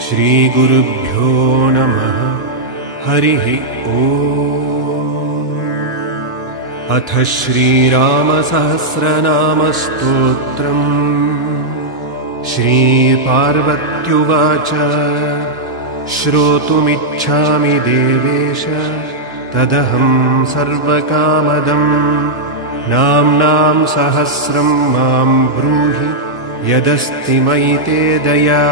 श्रीगुरुभ्यो नमः। हरिः ओम्। अथ श्रीरामसहस्रनामस्तोत्रम्। श्रीपार्वत्युवाच श्रोतुमिच्छामि देवेश तदहं सर्वकामदम्। नाम्नां सहस्रं मां ब्रूहि यदस्ति मयि ते दया।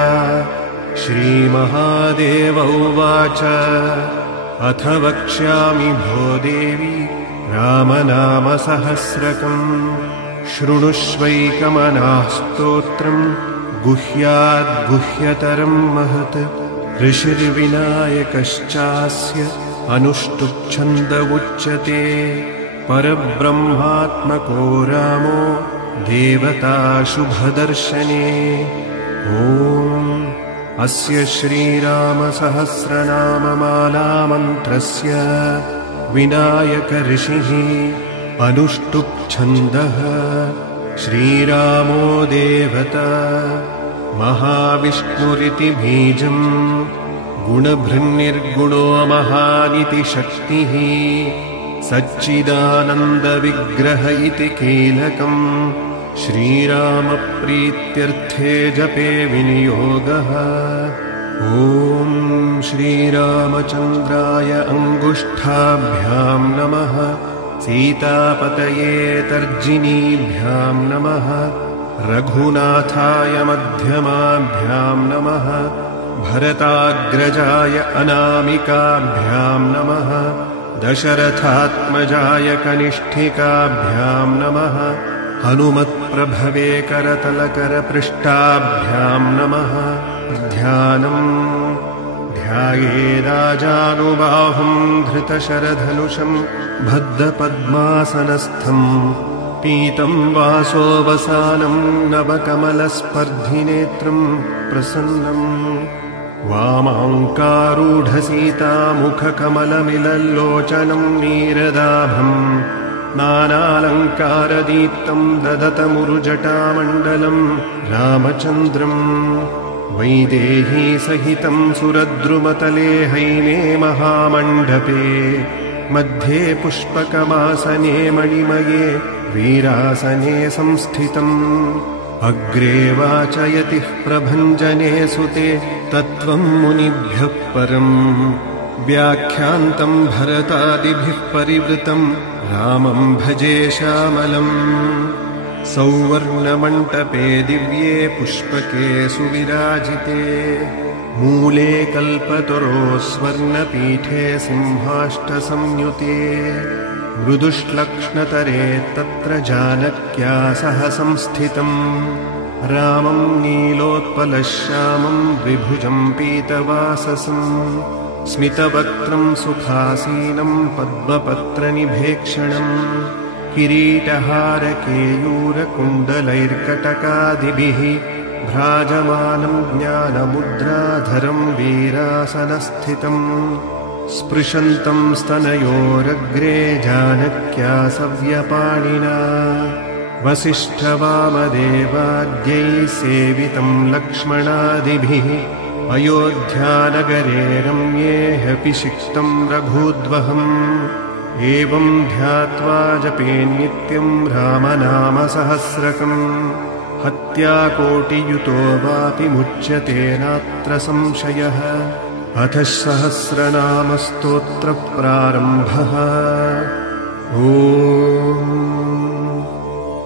श्रीमहादेव उवाच अथ वक्ष्यामि भो देवी रामनामसहस्रकम्। शृणुष्वैकमनाः स्तोत्रम् गुह्याद्गुह्यतरं महत्। ऋषिर्विनायकश्चास्य अनुष्टुप्छन्द उच्यते। परब्रह्मात्मको रामो देवता शुभदर्शने। ॐ अस्य श्रीरामसहस्रनाममालामन्त्रस्य विनायक ऋषिः अनुष्टुप्छन्दः। श्रीरामो देवता महाविष्णुरिति बीजम्। गुणभृन्निर्गुणो महानिति शक्तिः। सच्चिदानन्दविग्रह इति कीलकम्। श्रीरामप्रीत्यर्थे जपे विनियोगः। ॐ श्रीरामचन्द्राय अङ्गुष्ठाभ्यां नमः। सीतापतये तर्जिनीभ्यां नमः। रघुनाथाय मध्यमाभ्यां नमः। भरताग्रजाय अनामिकाभ्यां नमः। दशरथात्मजाय कनिष्ठिकाभ्यां नमः। हनुमत्प्रभवे करतलकरपृष्ठाभ्यां नमः। ध्यानम् ध्यायेदाजानुबाहुं धृतशरधनुषं बद्धपद्मासनस्थम्। पीतं वासोऽवसानं नवकमलस्पर्धिनेत्रं प्रसन्नम्। वामाङ्कारूढसीतामुखकमलमिलल्लोचनं नीरदाभम्। नानालङ्कारदीप्तं ददतमुरुजटामण्डलं रामचन्द्रम्। वैदेहीसहितं सुरद्रुमतले हैमे महामण्डपे। मध्ये पुष्पकमासने मणिमये वीरासने संस्थितम्। अग्रे वाचयतिः प्रभञ्जने सुते तत्त्वं मुनिभ्यः परम्। व्याख्यान्तं भरतादिभिः परिवृतं रामं भजे श्यामलम्। सौवर्णमण्टपे दिव्ये पुष्पके सुविराजिते। मूले कल्पतरो स्वर्णपीठे सिंहाष्टसंयुते। मृदुश्लक्ष्णतरे तत्र जानक्या सह संस्थितम्। रामं नीलोत्पलश्यामं द्विभुजं पीतवाससम्। स्मितवक्त्रं सुखासीनं पद्मपत्रनिभेक्षणम्। किरीटहारकेयूरकुण्डलैर्कटकादिभिः भ्राजमानं ज्ञानमुद्राधरं वीरासनस्थितम्। स्पृशन्तं स्तनयोरग्रे जानक्या सव्यपाणिना। वसिष्ठवामदेवाद्यैः सेवितं लक्ष्मणादिभिः। अयोध्यानगरे रम्ये ह्यपिषिक्तं रघूद्वहम्। एवं ध्यात्वा जपेन्नित्यं रामनामसहस्रकम्। हत्याकोटियुतो वापि मुच्यते नात्र संशयः। अथ सहस्रनामस्तोत्रप्रारम्भः। ॐ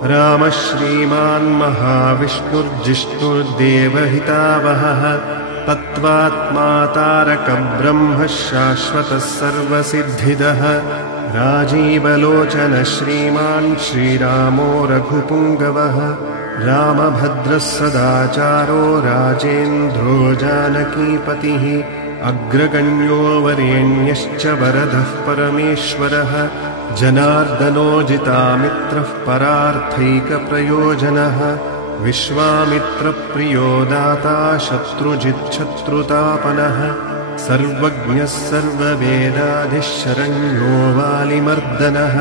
रामः श्रीमान् महाविष्णुर्जिष्णुर्देवहितावहः। तत्त्वात्मा तारकब्रह्मः शाश्वतः सर्वसिद्धिदः। राजीवलोचनः श्रीमान् श्रीरामो रघुपुङ्गवः। रामभद्रः सदाचारो राजेन्द्रो जानकीपतिः। अग्रगण्यो वरेण्यश्च वरदः परमेश्वरः। जनार्दनो जितामित्रः परार्थैकप्रयोजनः। विश्वामित्रप्रियो दाता शत्रुजिच्छत्रुतापनः। सर्वज्ञः सर्ववेदाधिशरण्यो वालिमर्दनः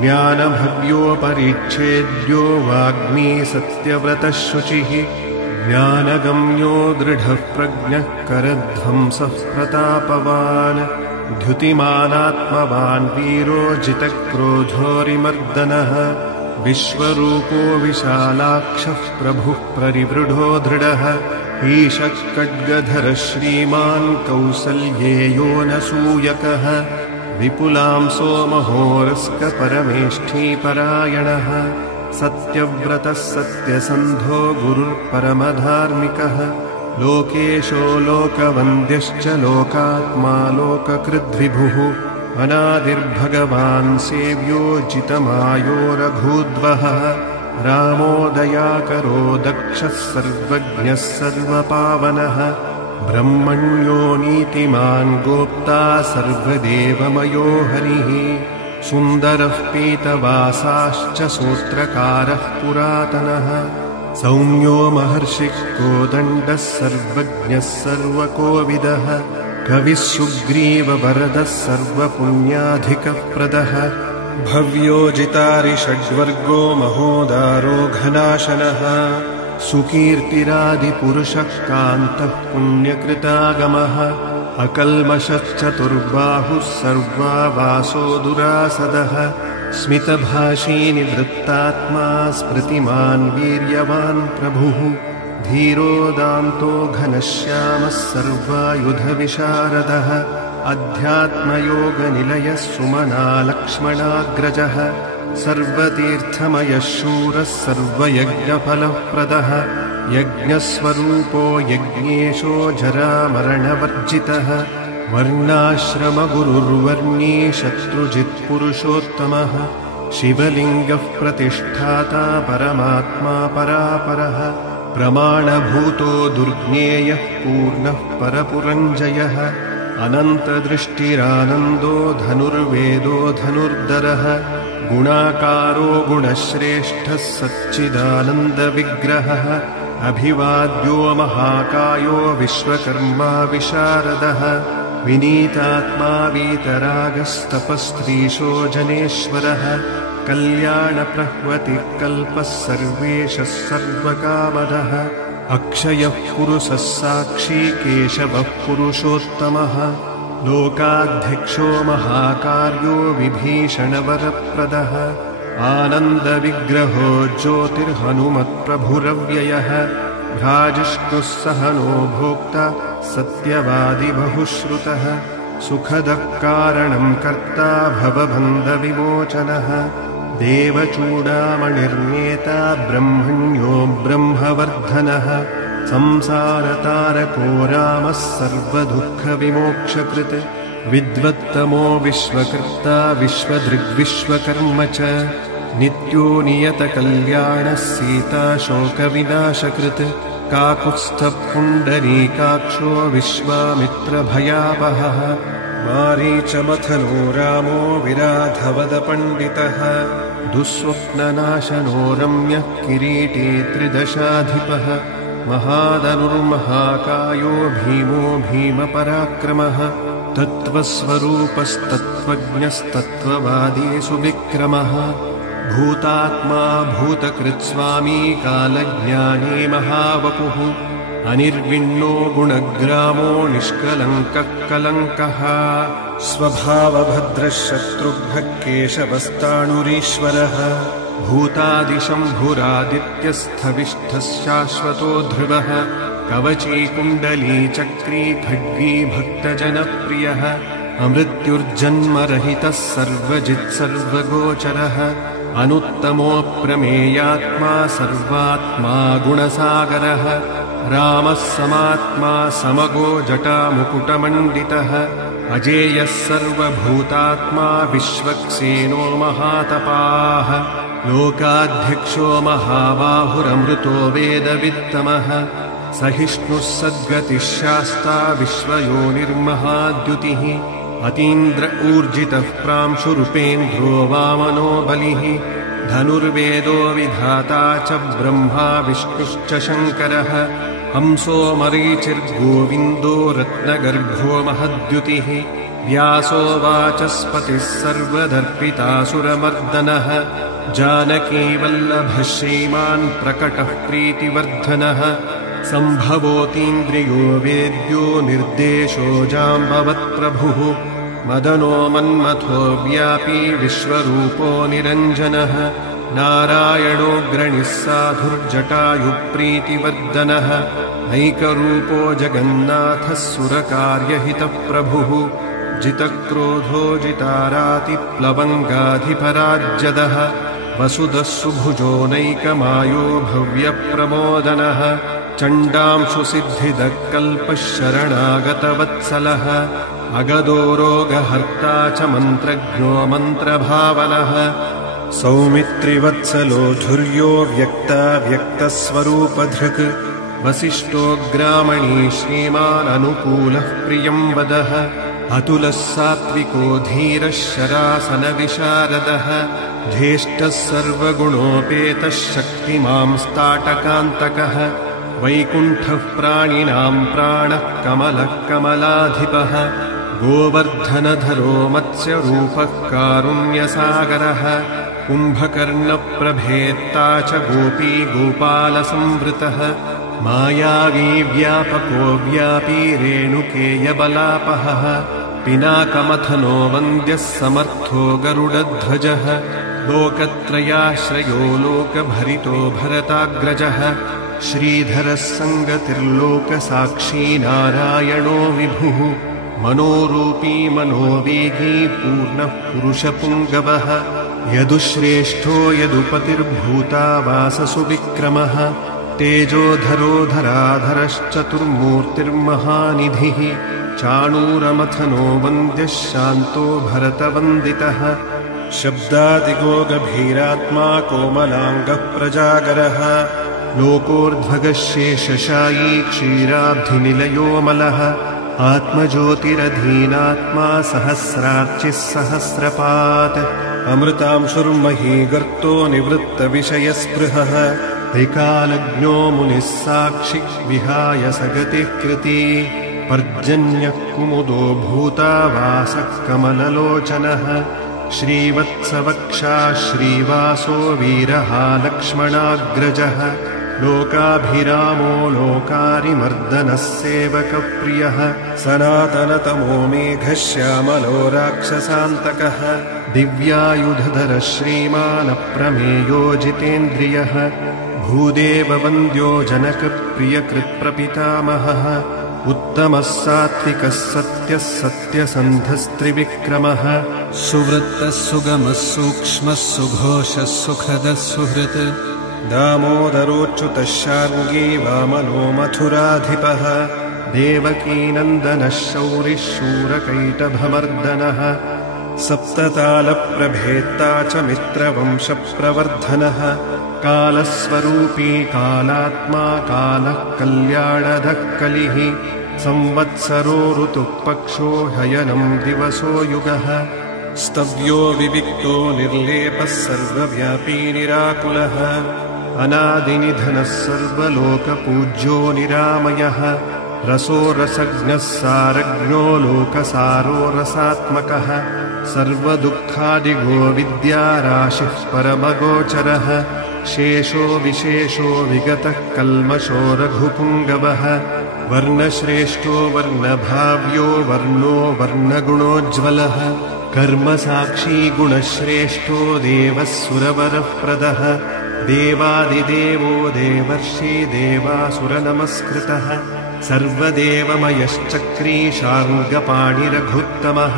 ज्ञानभव्योपरिच्छेद्यो वाग्मी सत्यव्रतः शुचिः ज्ञानगम्यो दृढः प्रज्ञः करध्वंसः प्रतापवान् द्युतिमानात्मवान् वीरो जितक्रोधोरिमर्दनः विश्वरूपो विशालाक्षः प्रभुः परिवृढो दृढः ईशः खड्गधरः श्रीमान् कौसल्येयो नसूयकः विपुलांसो महोरस्कपरमेष्ठी परायणः सत्यव्रतः सत्यसन्धो गुरुर्परमधार्मिकः लोकेशो लोकवन्द्यश्च लोकात्मा लोककृद्विभुः अनादिर्भगवान् सेव्यो जितमायो रघूद्वहः रामो दयाकरो दक्षः सर्वज्ञः सर्वपावनः ब्रह्मण्यो नीतिमान् गोप्ता सर्वदेवमयो हरिः सुन्दरः पीतवासाश्च सूत्रकारः पुरातनः सौम्यो महर्षिः कोदण्डः सर्वज्ञः सर्वकोविदः कविः सुग्रीववरदः सर्वपुण्याधिकप्रदः भव्योजितारिषड्वर्गो महोदारो घनाशनः सुकीर्तिरादिपुरुषः कान्तः पुण्यकृतागमः अकल्मषश्चतुर्बाहुः सर्वावासो दुरासदः स्मितभाषी निवृत्तात्मा स्मृतिमान् वीर्यवान् प्रभुः धीरो दान्तो घनश्यामः सर्वायुधविशारदः अध्यात्मयोगनिलयः सुमना लक्ष्मणाग्रजः सर्वतीर्थमयः शूरः सर्वयज्ञफलप्रदः यज्ञस्वरूपो यज्ञेशो जरामरणवर्जितः वर्णाश्रमगुरुर्वर्णी शत्रुजित्पुरुषोत्तमः शिवलिङ्गः प्रतिष्ठाता परमात्मा परापरः प्रमाणभूतो दुर्ज्ञेयः पूर्णः परपुरञ्जयः अनन्तदृष्टिरानन्दो धनुर्वेदो धनुर्धरः गुणाकारो गुणश्रेष्ठः सच्चिदानन्दविग्रहः अभिवाद्यो महाकायो विश्वकर्मा विशारदः विनीतात्मा वीतरागस्तपस्त्रीशो जनेश्वरः कल्याणप्रह्वतिः कल्पः सर्वेशः सर्वकामदः अक्षयः पुरुषः साक्षी केशवः पुरुषोत्तमः लोकाध्यक्षो महाकार्यो विभीषणवरप्रदः आनन्दविग्रहो ज्योतिर्हनुमत्प्रभुरव्ययः भ्राजिष्णुः सहनो भोक्ता सत्यवादि बहुश्रुतः सुखदः कारणं कर्ता भवबन्धविमोचनः देवचूडामणिर्नेता ब्रह्मण्यो ब्रह्मवर्धनः संसारतारको रामः सर्वदुःखविमोक्षकृत् विद्वत्तमो विश्वकर्ता विश्वदृग्विश्वकर्म च नित्यो नियतकल्याणः सीताशोकविनाशकृत् काकुत्स्थपुण्डरीकाक्षो विश्वामित्रभयापहः मारीचमथनो रामो विराधवदपण्डितः दुःस्वप्ननाशनो रम्यः किरीटी त्रिदशाधिपः महादनुर्महाकायो भीमो भीमपराक्रमः तत्त्वस्वरूपस्तत्त्वज्ञस्तत्त्ववादी सुविक्रमः भूतात्मा भूतकृत्स्वामी कालज्ञानी महावपुः अनिर्विण्णो गुणग्रामो निष्कलङ्कः कलङ्कः स्वभावभद्रः शत्रुघ्नः केशवस्ताणुरीश्वरः भूतादिशम्भुरादित्यस्थविष्ठः शाश्वतो ध्रुवः कवची कुण्डली चक्री खड्गी भक्तजनप्रियः अमृत्युर्जन्मरहितः सर्वजित्सर्वगोचरः अनुत्तमोऽप्रमेयात्मा सर्वात्मा गुणसागरः रामः समात्मा समगो जटामुकुटमण्डितः अजेयः सर्वभूतात्मा विश्वक्सेनो महातपाः लोकाध्यक्षो महाबाहुरमृतो वेदवित्तमः सहिष्णुः सद्गतिः शास्ता विश्वयोनिर्महाद्युतिः अतीन्द्र ऊर्जितः प्रांशुरूपेन्द्रो वामनो बलिः धनुर्वेदो विधाता च ब्रह्मा विष्णुश्च शङ्करः हंसो मरीचिर्गोविन्दो रत्नगर्भो महद्युतिः व्यासो वाचस्पतिः सर्वदर्पितासुरमर्दनः जानकीवल्लभः श्रीमान् प्रकटः प्रीतिवर्धनः सम्भवोतीन्द्रियो वेद्यो निर्देशो जाम्बवत्प्रभुः मदनो मन्मथो व्यापी विश्वरूपो निरञ्जनः नारायणोऽग्रणिः साधुर्जटायुप्रीतिवर्धनः ऐकरूपो जगन्नाथः सुरकार्यहितप्रभुः जितक्रोधो जितारातिप्लवङ्गाधिपराज्यदः वसुदः सुभुजो नैकमायो भव्यप्रमोदनः चण्डांशुसिद्धिदः कल्पः शरणागतवत्सलः अगदोरोगहर्ता च मन्त्रज्ञो मन्त्रभावनः सौमित्रिवत्सलो धुर्यो व्यक्ताव्यक्तस्वरूपधृक् वसिष्ठो ग्रामणी श्रीमाननुकूलः प्रियं वदः अतुलः सात्विको धीरः शरासनविशारदः ज्येष्ठः सर्वगुणोपेतः शक्तिमांस्ताटकान्तकः वैकुण्ठः प्राणिनां प्राणः कमलः कमलाधिपः गोवर्धनधरो मत्स्यरूपः कारुण्यसागरः कुम्भकर्णप्रभेत्ता च गोपी गोपालसंवृतः मायावी व्यापको व्यापी रेणुकेयबलापहः पिनाकमथनो वन्द्यः समर्थो गरुडध्वजः लोकत्रयाश्रयो लोकभरितो भरताग्रजः श्रीधरः सङ्गतिर्लोकसाक्षी नारायणो विभुः मनोरूपी मनोवेगी पूर्णः पुरुषपुङ्गवः यदुश्रेष्ठो यदुपतिर्भूता वाससुविक्रमः तेजोधरो धराधरश्चतुर्मूर्तिर्महानिधिः चाणूरमथनो वन्द्यः शान्तो भरतवन्दितः शब्दादिगो गभीरात्मा कोमलाङ्गः प्रजागरः लोकोर्ध्वगः शेषशायी क्षीराब्धिनिलयोमलः आत्मज्योतिरधीनात्मा सहस्रार्चिः सहस्रपात् अमृतांशुर्मही गर्तो निवृत्तविषयस्पृहः त्रिकालज्ञो मुनिः साक्षि विहाय सगतिः कृती पर्जन्यः कुमुदो भूता वासः कमललोचनः श्रीवत्सवक्षा श्रीवासो वीरः लक्ष्मणाग्रजः लोकाभिरामो लोकारिमर्दनः सेवकप्रियः सनातनतमो मेघः श्यामलो राक्षसान्तकः दिव्यायुधधरः श्रीमानप्रमेयो जितेन्द्रियः भूदेववन्द्यो जनकप्रियकृत्प्रपितामहः उत्तमः सात्विकः सत्यः सत्यसन्धस्त्रिविक्रमः सुवृत्तः सुगमः सूक्ष्मः सुघोषः सुखदः सुहृत् दामोदरोच्युतः शार्ङ्गी वामनो मथुराधिपः देवकीनन्दनः शौरिः शूरकैटभमर्दनः सप्ततालप्रभेत्ता च मित्रवंशप्रवर्धनः कालस्वरूपी कालात्मा कालः कल्याणदः कलिः संवत्सरो ऋतुः पक्षो हयनं दिवसो युगः स्तव्यो विविक्तो निर्लेपः सर्वव्यापी निराकुलः अनादिनिधनः सर्वलोकपूज्यो निरामयः रसो रसज्ञः सारज्ञो लोकसारो रसात्मकः सर्वदुःखादिगो विद्याराशिः परमगोचरः शेषो विशेषो विगतः कल्मषो रघुपुङ्गवः वर्णश्रेष्ठो वर्णभाव्यो वर्णो वर्णगुणोज्ज्वलः कर्मसाक्षी गुणश्रेष्ठो देवः सुरवरप्रदः देवादिदेवो देवर्षि देवासुरनमस्कृतः सर्वदेवमयश्चक्रीशार्ङ्गपाणिरघुत्तमः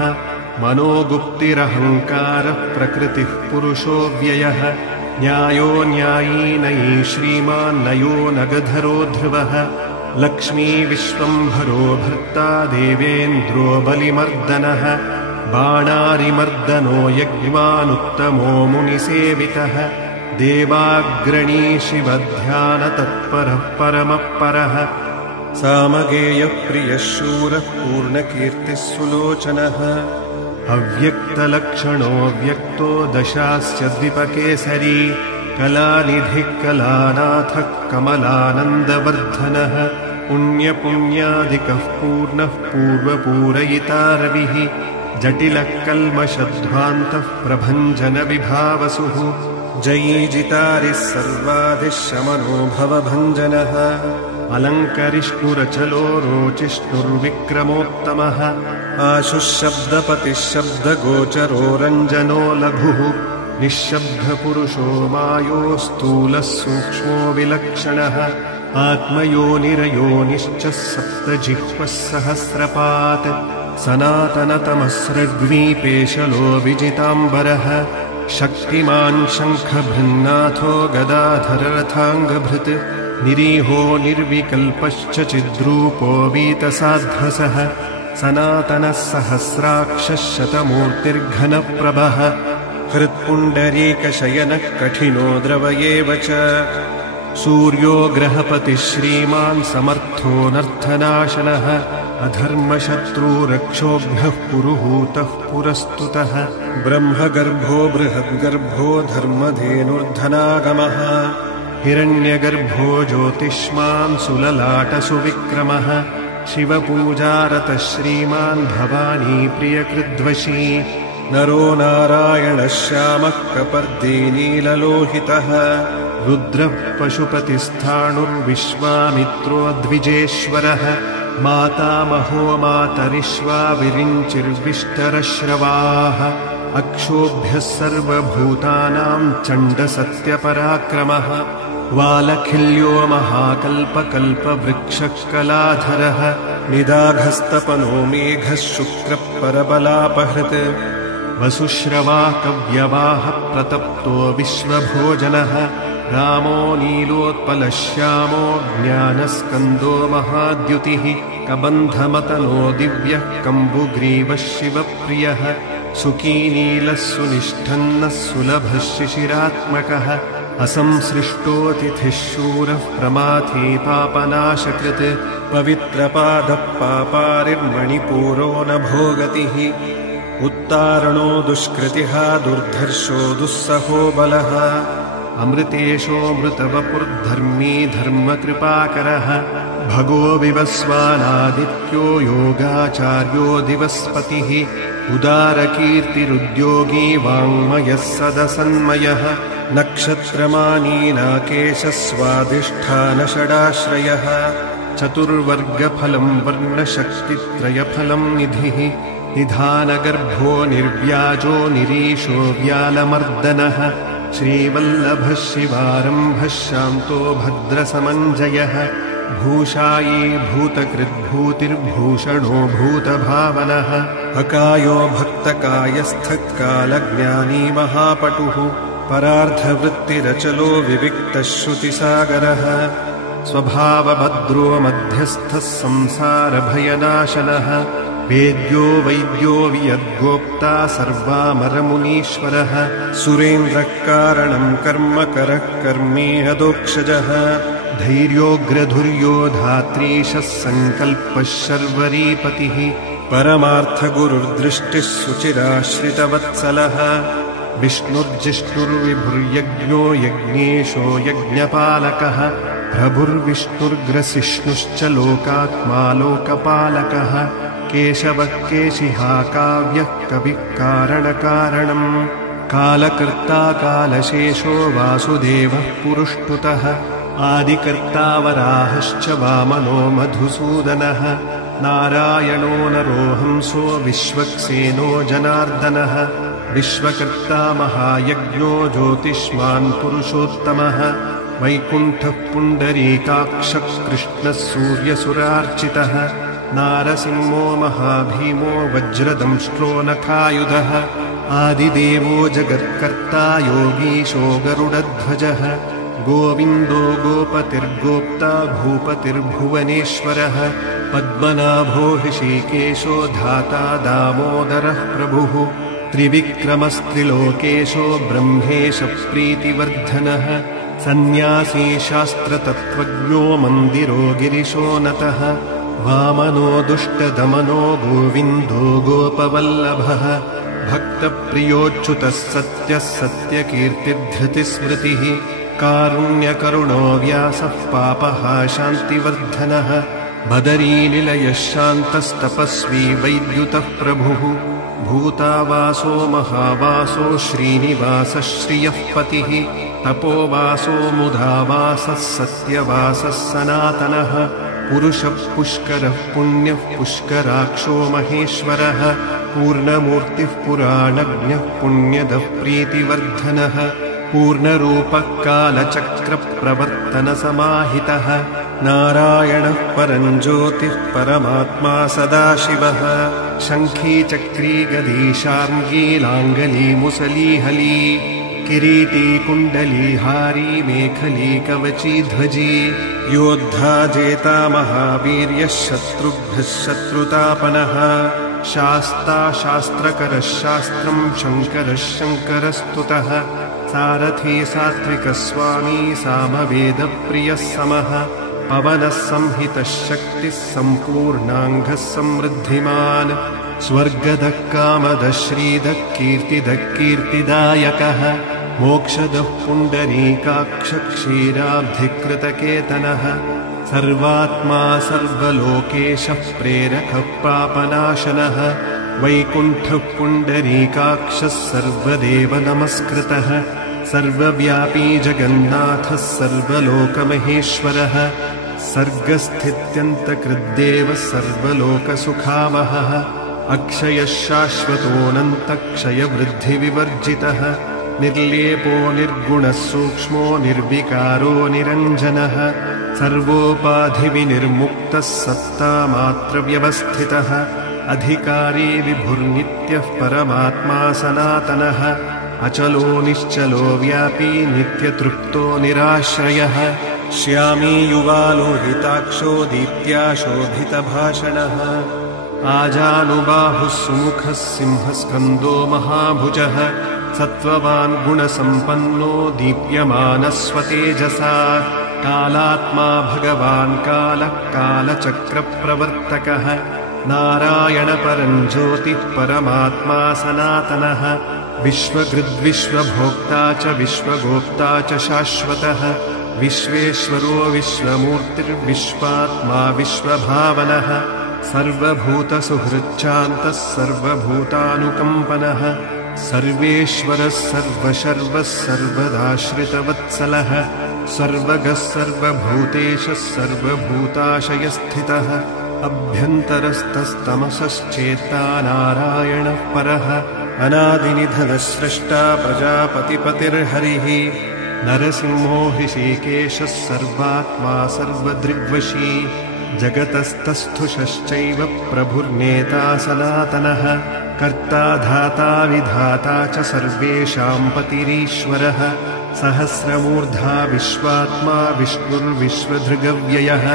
मनोगुप्तिरहङ्कारः प्रकृतिः पुरुषो व्ययः न्यायो न्यायी नयी श्रीमान्नयो नगधरो ध्रुवः लक्ष्मी विश्वम्भरो भर्ता देवेन्द्रो बलिमर्दनः बाणारिमर्दनो यज्ञवानुत्तमो मुनिसेवितः देवाग्रणी शिवध्यानतत्परः परमः परः सामगेयप्रियः शूरः पूर्णकीर्तिः सुलोचनः अव्यक्तलक्षणो व्यक्तो दशास्य द्विपकेसरी कलानिधिः कलानाथः कमलानन्दवर्धनः पुण्यपुण्यादिकः पूर्णः पूर्वपूरयिता रविः जटिलः कल्मषध्वान्तः प्रभञ्जनविभावसुः जयी जितारिः सर्वादिः शमनो भवभञ्जनः अलङ्करिष्णुरचलो रोचिष्णुर्विक्रमोत्तमः आशुशब्दपतिः शब्दगोचरो रञ्जनो लघुः निःशब्दपुरुषो मायो स्थूलः सूक्ष्मो विलक्षणः आत्मयोनिरयोनिश्च सप्तजिह्वः सहस्रपात् सनातनतमस्रग्वीपेशलो विजिताम्बरः शक्तिमान् शङ्खभृन्नाथो गदाधररथाङ्गभृत् निरीहो निर्विकल्पश्च चिद्रूपो वीतसाध्वसः सनातनः सहस्राक्षः शतमूर्तिर्घनप्रभः हृत्पुण्डरीकशयनः कठिनो द्रवयेव च सूर्यो ग्रहपतिः श्रीमान् समर्थो नर्थनाशनः अधर्मशत्रुरक्षोभ्यः पुरुहूतः पुरस्तुतः ब्रह्मगर्भो बृहद्गर्भो धर्मधेनुर्धनागमः हिरण्यगर्भो ज्योतिष्मान् सुललाटसुविक्रमः शिवपूजारतः श्रीमान् भवानी प्रियकृद्वशी नरो नारायणः श्यामः कपर्दी नीललोहितः रुद्रः पशुपतिस्थाणुर्विश्वामित्रो द्विजेश्वरः मातामहो मातरिश्वा विरिञ्चिर्विष्टरश्रवाः अक्षोभ्यः सर्वभूतानां चण्डसत्यपराक्रमः वालखिल्यो महाकल्पकल्पवृक्षः कलाधरः निदाघस्तपनो मेघः शुक्रः परबलापहृत् वसुश्रवा कव्यवाह प्रतप्तो विश्वभोजनः रामो नीलोत्पलश्यामो ज्ञानस्कन्दो महाद्युतिः कबन्धमतनो दिव्यः कम्बुग्रीवः शिवप्रियः सुखी नीलः सुनिष्ठन्नः सुलभः शिशिरात्मकः असंसृष्टोऽतिथिः शूरः प्रमाथी पापनाशकृत् पवित्रपादः पापारिर्मणिपूरो नभो गतिः उत्तारणो दुष्कृतिः दुर्धर्षो दुस्सहो बलः अमृतेशो मृतवपुर्धर्मी धर्मकृपाकरः भगो विवस्वानादित्यो योगाचार्यो दिवस्पतिः उदारकीर्तिरुद्योगी वाङ्मयः सदसन्मयः नक्षत्रमानीनाकेशः स्वाधिष्ठानषडाश्रयः चतुर्वर्गफलं वर्णशक्तित्रयफलं निधिः निधानगर्भो निर्व्याजो निरीशो व्यालमर्दनः श्रीवल्लभः शिवारम्भः शान्तो भद्रसमञ्जयः भूषायी भूतकृद्भूतिर्भूषणो भूतभावनः अकायो भक्तकायस्थः कालज्ञानी महापटुः परार्धवृत्तिरचलो विविक्तः श्रुतिसागरः स्वभावभद्रो मध्यस्थः संसारभयनाशनः वेद्यो वैद्यो वियद्गोप्ता सर्वामरमुनीश्वरः सुरेन्द्रः कारणं कर्मकरः कर्मीहदोक्षजः धैर्योऽग्रधुर्यो धात्रीशः सङ्कल्पः शर्वरीपतिः परमार्थगुरुर्दृष्टिः सुचिराश्रितवत्सलः विष्णुर्जिष्णुर्विभुर्यज्ञो यज्ञेशो यज्ञपालकः प्रभुर्विष्णुर्ग्रसिष्णुश्च लोकात्मा लोकपालकः केशवः केशिहा काव्यः कविः कारणकारणम् कालकर्ता कालशेषो वासुदेवः पुरुष्टुतः आदिकर्ता वराहश्च वामनो मधुसूदनः नारायणो नरोहंसो विश्वक्सेनो जनार्दनः विश्वकर्ता महायज्ञो ज्योतिष्मान् पुरुषोत्तमः वैकुण्ठः पुण्डरीकाक्षः कृष्णः सूर्यसुरार्चितः नारसिंहो महाभीमो वज्रदंष्ट्रो नखायुधः आदिदेवो जगत्कर्ता योगीशो गरुडध्वजः गोविन्दो गोपतिर्गोप्ता भूपतिर्भुवनेश्वरः पद्मनाभो ऋषिकेशो धाता दामोदरः प्रभुः त्रिविक्रमस्त्रिलोकेशो ब्रह्मेश प्रीतिवर्धनः सन्न्यासी शास्त्रतत्त्वज्ञो मन्दिरो गिरिशो नतः वामनो दुष्टदमनो गोविन्दो गोपवल्लभः भक्तप्रियोच्युतः सत्यः सत्यकीर्तिधृतिस्मृतिः कारुण्यकरुणो व्यासः पापः शान्तिवर्धनः बदरीनिलयः शान्तस्तपस्वी वैद्युतः प्रभुः भूतावासो महावासो श्रीनिवासः श्रियः पतिः तपोवासो मुधावासः सत्यवासः सनातनः पुरुषः पुष्करः पुण्यः पुष्कराक्षो महेश्वरः पूर्णमूर्तिः पुराणज्ञः पुण्यदः प्रीतिवर्धनः पूर्णरूपः कालचक्रप्रवर्तनसमाहितः नारायणः परं ज्योतिः परमात्मा सदाशिवः शङ्खी चक्री गदी शार्ङ्गी लाङ्गली मुसलीहली किरीटी कुण्डली हारी मेखली कवची ध्वजी योद्धा जेता महावीर्यः शत्रुभ्यः शत्रुतापनः शास्ता शास्त्रकरः शास्त्रं शङ्करः शङ्करस्तुतः सारथी सात्विकः स्वामी सामवेदप्रियः समः पवनः संहितः शक्तिः सम्पूर्णाङ्गः समृद्धिमान् स्वर्गदः कामदः श्रीदः कीर्तिदः कीर्तिदायकः मोक्षदः पुण्डरीकाक्षः क्षीराब्धिकृतकेतनः सर्वात्मा सर्वलोकेशः प्रेरकः पापनाशनः वैकुण्ठः पुण्डरीकाक्षः सर्वदेव नमस्कृतः सर्वव्यापी जगन्नाथः सर्वलोकमहेश्वरः सर्गस्थित्यन्तकृद्देवः सर्वलोकसुखावहः अक्षयः शाश्वतोऽनन्तक्षयवृद्धिविवर्जितः निर्लेपो निर्गुणः सूक्ष्मो निर्विकारो निरञ्जनः सर्वोपाधिविनिर्मुक्तः सत्तामात्रव्यवस्थितः अधिकारी विभुर्नित्यः परमात्मा सनातनः अचलो निश्चलो व्यापी नित्यतृप्तो निराश्रयः श्यामी युवालोहिताक्षो दीप्त्या शोभितभाषणः आजानुबाहुः सुमुखः सिंहस्कन्दो महाभुजः सत्त्ववान् गुणसम्पन्नो दीप्यमानः स्वतेजसा कालात्मा भगवान् कालः कालचक्रप्रवर्तकः नारायणपरं ज्योतिः परमात्मा सनातनः विश्वकृद्विश्वभोक्ता च विश्वगोप्ता च शाश्वतः विश्वेश्वरो विश्वमूर्तिर्विश्वात्मा विश्वभावनः सर्वभूतसुहृच्चान्तः सर्वभूतानुकम्पनः सर्वेश्वरः सर्वशर्वः सर्वदाश्रितवत्सलः सर्वगः सर्वभूतेशः सर्वभूताशयस्थितः अभ्यन्तरस्तस्तमसश्चेता नारायणः परः अनादिनिधनस्रष्टा प्रजापतिपतिर्हरिः नरसिंहो हृषीकेशः सर्वात्मा सर्वदृग्वशी जगतस्तस्थुषश्चैव प्रभुर्नेता सनातनः कर्ता धाता विधाता च सर्वेषां पतिरीश्वरः सहस्रमूर्धा विश्वात्मा विष्णुर्विश्वधृगव्ययः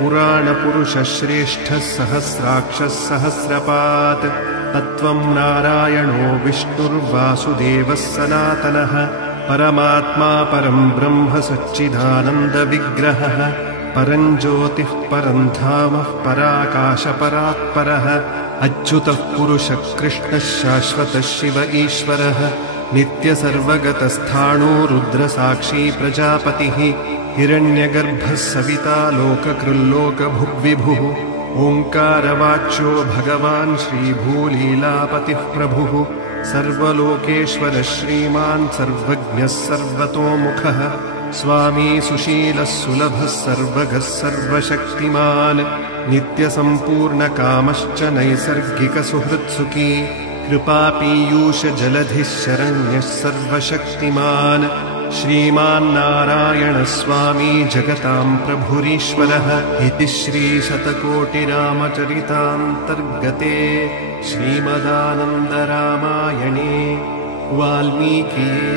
पुराणपुरुषश्रेष्ठः सहस्राक्षः सहस्रपात् तत्त्वं नारायणो विष्णुर्वासुदेवः सनातनः परमात्मा परं ब्रह्म सच्चिदानन्दविग्रहः परं ज्योतिः परं धामः पराकाशपरात्परः अच्युतः पुरुषः कृष्णः शाश्वतः शिव ईश्वरः नित्यसर्वगतस्थाणो रुद्रसाक्षी प्रजापतिः हिरण्यगर्भः सविता लोककृल्लोकभुग्विभुः ओङ्कारवाच्यो भगवान् श्रीभूलीलापतिः प्रभुः सर्वलोकेश्वरः श्रीमान् सर्वज्ञः सर्वतोमुखः स्वामी सुशीलः सुलभः सर्वगः सर्वशक्तिमान् नित्यसम्पूर्णकामश्च नैसर्गिकसुहृत्सुखी कृपापीयूषजलधिः शरण्यः सर्वशक्तिमान् श्रीमान्नारायणः स्वामी जगतां प्रभुरीश्वरः इति श्रीशतकोटिरामचरितान्तर्गते श्रीमदानन्दरामायणे वाल्मीकिये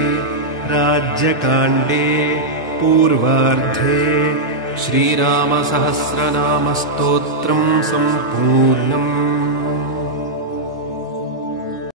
राज्यकाण्डे पूर्वार्धे श्रीरामसहस्रनामस्तोत्रं सम्पूर्णम्।